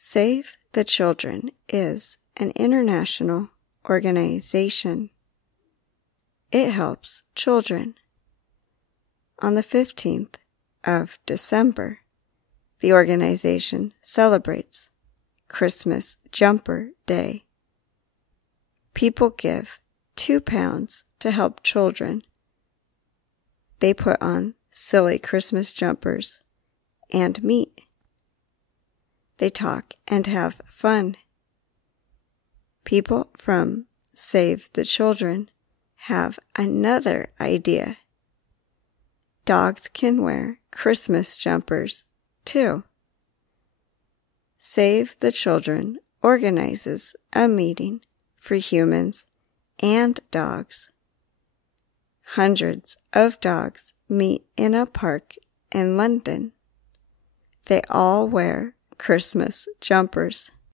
Save the Children is an international organization. It helps children. On the 15th of December, the organization celebrates Christmas Jumper Day. People give £2 to help children. They put on silly Christmas jumpers and meet. They talk and have fun. People from Save the Children have another idea. Dogs can wear Christmas jumpers, too. Save the Children organizes a meeting for humans and dogs. Hundreds of dogs meet in a park in London. They all wear Christmas jumpers.